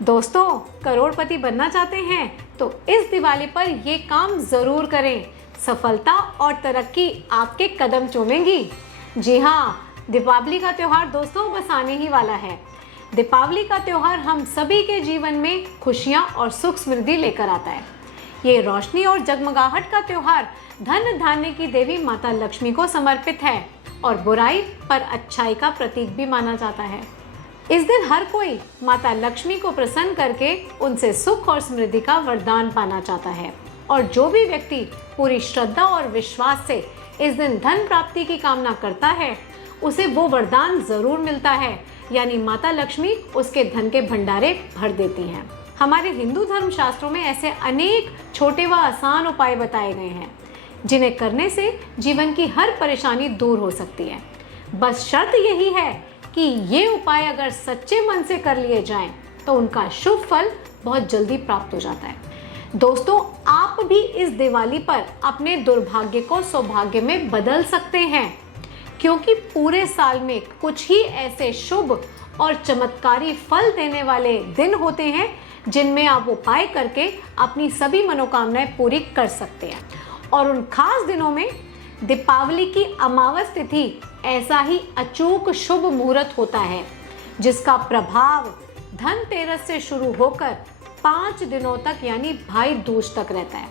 दोस्तों, करोड़पति बनना चाहते हैं तो इस दिवाली पर ये काम जरूर करें। सफलता और तरक्की आपके कदम चूमेंगी। जी हाँ, दीपावली का त्योहार दोस्तों बस आने ही वाला है। दीपावली का त्योहार हम सभी के जीवन में खुशियाँ और सुख समृद्धि लेकर आता है। ये रोशनी और जगमगाहट का त्योहार धन धान्य की देवी माता लक्ष्मी को समर्पित है और बुराई पर अच्छाई का प्रतीक भी माना जाता है। इस दिन हर कोई माता लक्ष्मी को प्रसन्न करके उनसे सुख और समृद्धि का वरदान पाना चाहता है और जो भी व्यक्ति पूरी श्रद्धा और विश्वास से इस दिन धन प्राप्ति की कामना करता है उसे वो वरदान जरूर मिलता है, यानी माता लक्ष्मी उसके धन के भंडारे भर देती हैं। हमारे हिंदू धर्म शास्त्रों में ऐसे अनेक छोटे व आसान उपाय बताए गए हैं जिन्हें करने से जीवन की हर परेशानी दूर हो सकती है। बस शर्त यही है कि ये उपाय अगर सच्चे मन से कर लिए जाएं तो उनका शुभ फल बहुत जल्दी प्राप्त हो जाता है। दोस्तों, आप भी इस दिवाली पर अपने दुर्भाग्य को सौभाग्य में बदल सकते हैं, क्योंकि पूरे साल में कुछ ही ऐसे शुभ और चमत्कारी फल देने वाले दिन होते हैं जिनमें आप उपाय करके अपनी सभी मनोकामनाएं पूरी कर सकते हैं। और उन खास दिनों में दीपावली की अमावस तिथि ऐसा ही अचूक शुभ मुहूर्त होता है जिसका प्रभाव धनतेरस से शुरू होकर 5 दिनों तक यानी भाई दूज तक रहता है।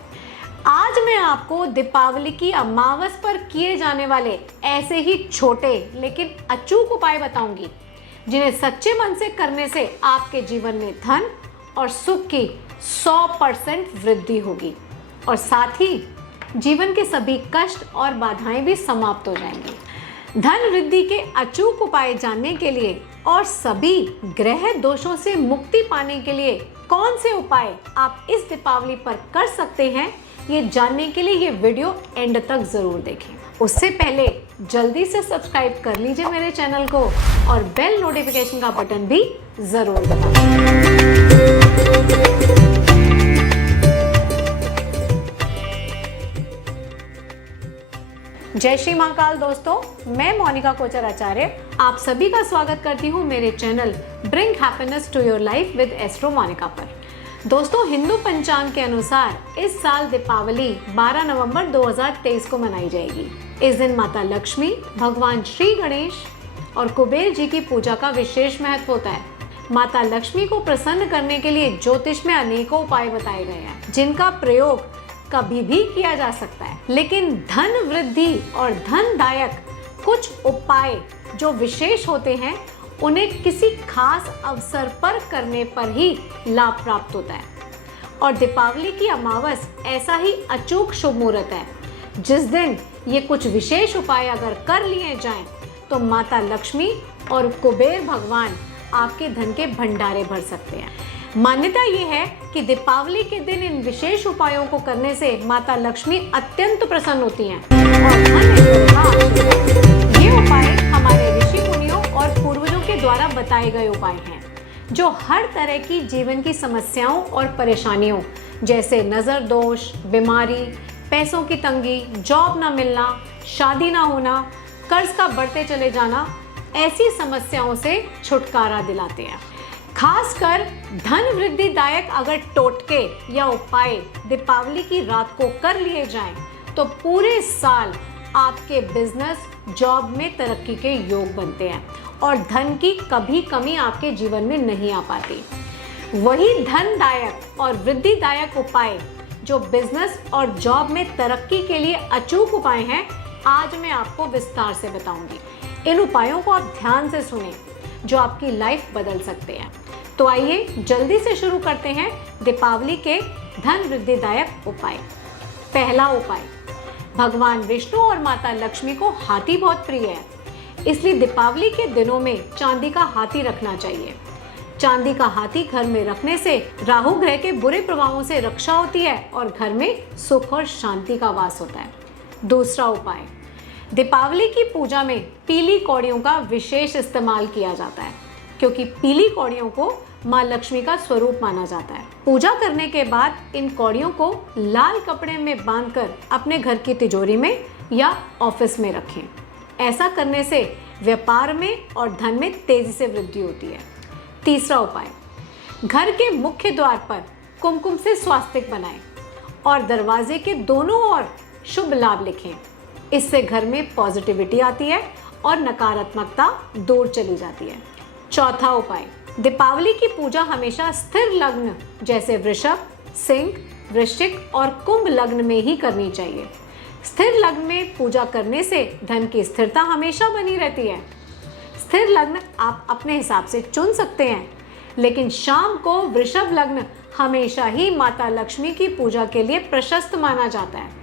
आज मैं आपको दीपावली की अमावस पर किए जाने वाले ऐसे ही छोटे लेकिन अचूक उपाय बताऊंगी जिन्हें सच्चे मन से करने से आपके जीवन में धन और सुख की 100% वृद्धि होगी और साथ ही जीवन के सभी कष्ट और बाधाएं भी समाप्त हो जाएंगी। धन वृद्धि के अचूक उपाय जानने के लिए और सभी ग्रह दोषों से मुक्ति पाने के लिए कौन से उपाय आप इस दीपावली पर कर सकते हैं, ये जानने के लिए ये वीडियो एंड तक जरूर देखें। उससे पहले जल्दी से सब्सक्राइब कर लीजिए मेरे चैनल को और बेल नोटिफिकेशन का बटन भी जरूर दबाएं। जय श्री महाकाल दोस्तों, मैं मोनिका कोचर आचार्य आप सभी का स्वागत करती हूँ मेरे channel bring happiness to your life with astro Monika पर। दोस्तों, हिंदू पंचांग के अनुसार इस साल दीपावली 12 नवंबर 2023 को मनाई जाएगी। इस दिन माता लक्ष्मी, भगवान श्री गणेश और कुबेर जी की पूजा का विशेष महत्व होता है। माता लक्ष्मी को प्रसन्न करने के लिए ज्योतिष में अनेकों उपाय बताए गए हैं जिनका प्रयोग कभी भी किया जा सकता है, लेकिन धन वृद्धि और धनदायक कुछ उपाय जो विशेष होते हैं उन्हें किसी खास अवसर पर करने पर ही लाभ प्राप्त होता है। और दीपावली की अमावस ऐसा ही अचूक शुभ मुहूर्त है जिस दिन ये कुछ विशेष उपाय अगर कर लिए जाएं तो माता लक्ष्मी और कुबेर भगवान आपके धन के भंडारे भर सकते हैं। मान्यता ये है कि दीपावली के दिन इन विशेष उपायों को करने से माता लक्ष्मी अत्यंत प्रसन्न होती हैं और धन ये उपाय हमारे ऋषि मुनियों और पूर्वजों के द्वारा बताए गए उपाय हैं जो हर तरह की जीवन की समस्याओं और परेशानियों जैसे नजर दोष, बीमारी, पैसों की तंगी, जॉब ना मिलना, शादी ना होना, कर्ज का बढ़ते चले जाना, ऐसी समस्याओं से छुटकारा दिलाते हैं। खासकर धन वृद्धिदायक अगर टोटके या उपाय दीपावली की रात को कर लिए जाएं तो पूरे साल आपके बिजनेस, जॉब में तरक्की के योग बनते हैं और धन की कभी कमी आपके जीवन में नहीं आ पाती। वही धनदायक और वृद्धिदायक उपाय जो बिजनेस और जॉब में तरक्की के लिए अचूक उपाय हैं, आज मैं आपको विस्तार से बताऊंगी। इन उपायों को आप ध्यान से सुनें जो आपकी लाइफ बदल सकते हैं। तो आइए जल्दी से शुरू करते हैं दीपावली के धन वृद्धिदायक उपाय। पहला उपाय, भगवान विष्णु और माता लक्ष्मी को हाथी बहुत प्रिय है, इसलिए दीपावली के दिनों में चांदी का हाथी रखना चाहिए। चांदी का हाथी घर में रखने से राहु ग्रह के बुरे प्रभावों से रक्षा होती है और घर में सुख और शांति का वास होता है। दूसरा उपाय, दीपावली की पूजा में पीली कौड़ियों का विशेष इस्तेमाल किया जाता है क्योंकि पीली कौड़ियों को माँ लक्ष्मी का स्वरूप माना जाता है। पूजा करने के बाद इन कौड़ियों को लाल कपड़े में बांधकर अपने घर की तिजोरी में या ऑफिस में रखें। ऐसा करने से व्यापार में और धन में तेजी से वृद्धि होती है। तीसरा उपाय, घर के मुख्य द्वार पर कुमकुम से स्वास्तिक बनाएं और दरवाजे के दोनों ओर शुभ लाभ लिखें। इससे घर में पॉजिटिविटी आती है और नकारात्मकता दूर चली जाती है। चौथा उपाय, दीपावली की पूजा हमेशा स्थिर लग्न जैसे वृषभ, सिंह, वृश्चिक और कुंभ लग्न में ही करनी चाहिए। स्थिर लग्न में पूजा करने से धन की स्थिरता हमेशा बनी रहती है। स्थिर लग्न आप अपने हिसाब से चुन सकते हैं, लेकिन शाम को वृषभ लग्न हमेशा ही माता लक्ष्मी की पूजा के लिए प्रशस्त माना जाता है।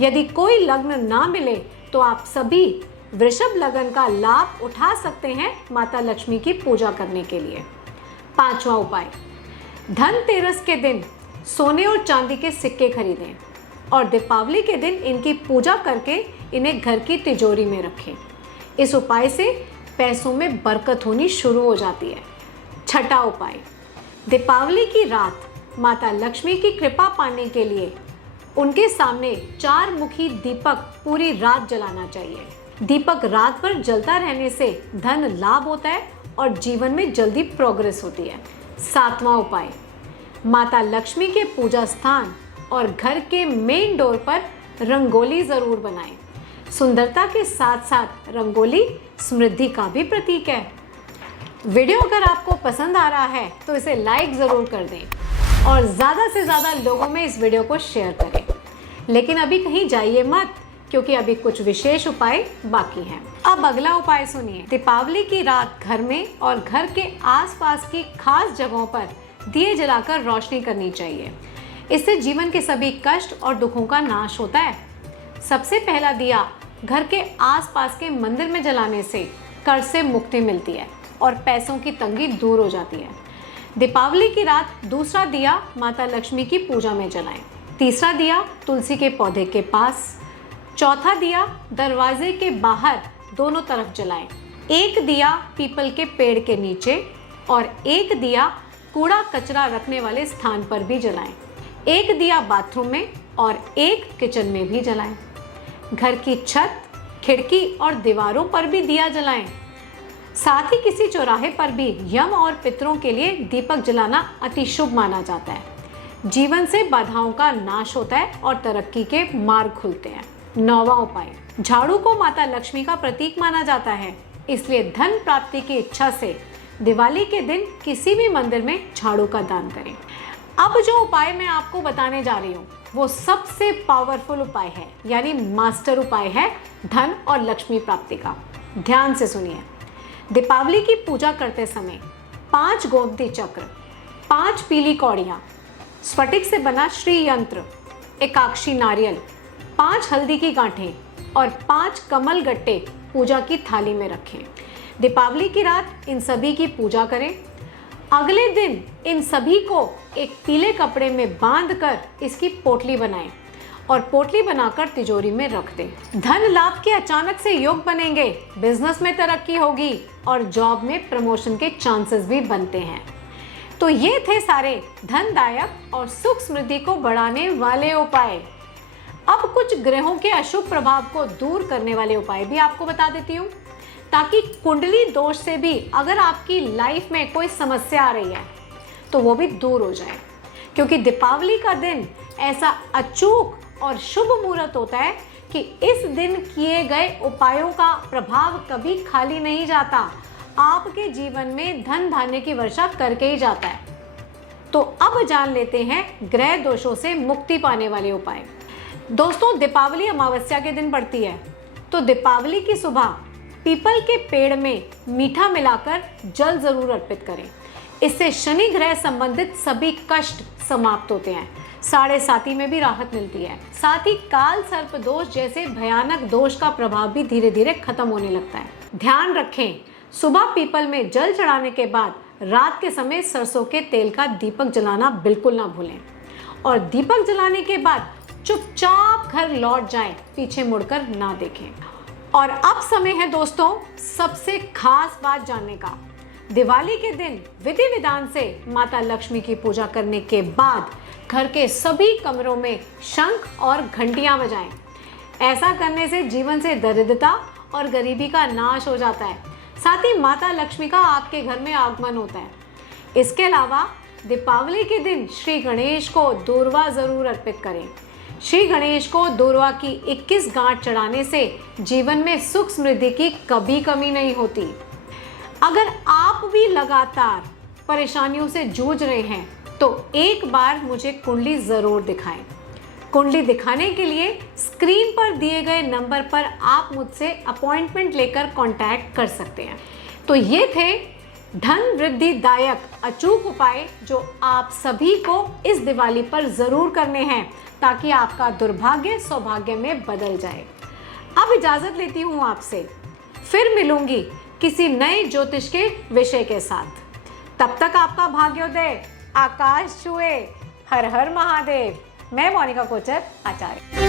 यदि कोई लग्न ना मिले तो आप सभी वृषभ लग्न का लाभ उठा सकते हैं माता लक्ष्मी की पूजा करने के लिए। पांचवा उपाय, धनतेरस के दिन सोने और चांदी के सिक्के खरीदें और दीपावली के दिन इनकी पूजा करके इन्हें घर की तिजोरी में रखें। इस उपाय से पैसों में बरकत होनी शुरू हो जाती है। छठा उपाय, दीपावली की रात माता लक्ष्मी की कृपा पाने के लिए उनके सामने 4 मुखी दीपक पूरी रात जलाना चाहिए। दीपक रात भर जलता रहने से धन लाभ होता है और जीवन में जल्दी प्रोग्रेस होती है। सातवां उपाय, माता लक्ष्मी के पूजा स्थान और घर के मेन डोर पर रंगोली जरूर बनाएं। सुंदरता के साथ साथ रंगोली समृद्धि का भी प्रतीक है। वीडियो अगर आपको पसंद आ रहा है तो इसे लाइक ज़रूर कर दें और ज़्यादा से ज़्यादा लोगों में इस वीडियो को शेयर करें। लेकिन अभी कहीं जाइए मत, क्योंकि अभी कुछ विशेष उपाय बाकी हैं। अब अगला उपाय सुनिए। दीपावली की रात घर में और घर के आसपास की खास जगहों पर दिए जलाकर रोशनी करनी चाहिए। इससे जीवन के सभी कष्ट और दुखों का नाश होता है। सबसे पहला दिया घर के आसपास के मंदिर में जलाने से कर्ज से मुक्ति मिलती है और पैसों की तंगी दूर हो जाती है। दीपावली की रात दूसरा दिया माता लक्ष्मी की पूजा में जलाएं। तीसरा दिया तुलसी के पौधे के पास। चौथा दिया दरवाजे के बाहर दोनों तरफ जलाएं। एक दिया पीपल के पेड़ के नीचे और एक दिया कूड़ा कचरा रखने वाले स्थान पर भी जलाएं। एक दिया बाथरूम में और एक किचन में भी जलाएं। घर की छत, खिड़की और दीवारों पर भी दिया जलाएं। साथ ही किसी चौराहे पर भी यम और पितरों के लिए दीपक जलाना अति शुभ माना जाता है। जीवन से बाधाओं का नाश होता है और तरक्की के मार्ग खुलते हैं। 9वां उपाय, झाड़ू को माता लक्ष्मी का प्रतीक माना जाता है, इसलिए धन प्राप्ति की इच्छा से दिवाली के दिन किसी भी मंदिर में झाड़ू का दान करें। अब जो उपाय मैं आपको बताने जा रही हूँ वो सबसे पावरफुल उपाय है, यानी मास्टर उपाय है धन और लक्ष्मी प्राप्ति का। ध्यान से सुनिए। दीपावली की पूजा करते समय 5 गोमती चक्र, 5 पीली कौड़ियाँ, स्फटिक से बना श्री यंत्र, एकाक्षी नारियल, 5 हल्दी की गांठें और 5 कमल गट्टे पूजा की थाली में रखें। दीपावली की रात इन सभी की पूजा करें। अगले दिन इन सभी को एक पीले कपड़े में बांधकर इसकी पोटली बनाएं और पोटली बनाकर तिजोरी में रख दें। धन लाभ के अचानक से योग बनेंगे, बिजनेस में तरक्की होगी और जॉब में प्रमोशन के चांसेस भी बनते हैं। तो ये थे सारे धनदायक और सुख समृद्धि को बढ़ाने वाले उपाय। अब कुछ ग्रहों के अशुभ प्रभाव को दूर करने वाले उपाय भी आपको बता देती हूँ, ताकि कुंडली दोष से भी अगर आपकी लाइफ में कोई समस्या आ रही है तो वो भी दूर हो जाए। क्योंकि दीपावली का दिन ऐसा अचूक और शुभ मुहूर्त होता है कि इस दिन किए गए उपायों का प्रभाव कभी खाली नहीं जाता, आपके जीवन में धन धान्य की वर्षा करके ही जाता है। तो अब जान लेते हैं ग्रह दोषों से मुक्ति पाने वाले उपाय। दोस्तों, दीपावली अमावस्या के दिन पड़ती है, तो दीपावली की सुबह पीपल के पेड़ में मीठा मिलाकर जल जरूर अर्पित करें। इससे शनि ग्रह संबंधित सभी कष्ट समाप्त होते हैं। 7.5 में भी राहत मिलती है। साथ ही काल सर्प दोष जैसे भयानक दोष का प्रभाव भी धीरे धीरे खत्म होने लगता है। ध्यान रखें, सुबह पीपल में जल चढ़ाने के बाद रात के समय सरसों के तेल का दीपक जलाना बिल्कुल ना भूलें और दीपक जलाने के बाद चुपचाप घर लौट जाएं, पीछे मुड़कर ना देखें। और अब समय है दोस्तों सबसे खास बात जानने का। दिवाली के दिन विधि विधान से माता लक्ष्मी की पूजा करने के बाद घर के सभी कमरों में शंख और घंटियां बजाएं। ऐसा करने से जीवन से दरिद्रता और गरीबी का नाश हो जाता है। साथ ही माता लक्ष्मी का आपके घर में आगमन होता है। इसके अलावा दीपावली के दिन श्री गणेश को दूर्वा जरूर अर्पित करें। श्री गणेश को दूर्वा की 21 गांठ चढ़ाने से जीवन में सुख समृद्धि की कभी कमी नहीं होती। अगर आप भी लगातार परेशानियों से जूझ रहे हैं तो एक बार मुझे कुंडली जरूर दिखाएं। कुंडली दिखाने के लिए स्क्रीन पर दिए गए नंबर पर आप मुझसे अपॉइंटमेंट लेकर कांटेक्ट कर सकते हैं। तो ये थे धन वृद्धिदायक अचूक उपाय जो आप सभी को इस दिवाली पर जरूर करने हैं ताकि आपका दुर्भाग्य सौभाग्य में बदल जाए। अब इजाजत लेती हूँ आपसे, फिर मिलूंगी किसी नए ज्योतिष के विषय के साथ। तब तक आपका भाग्योदय आकाश छुए। हर हर महादेव। मैं मोनिका कोचर आचार्य।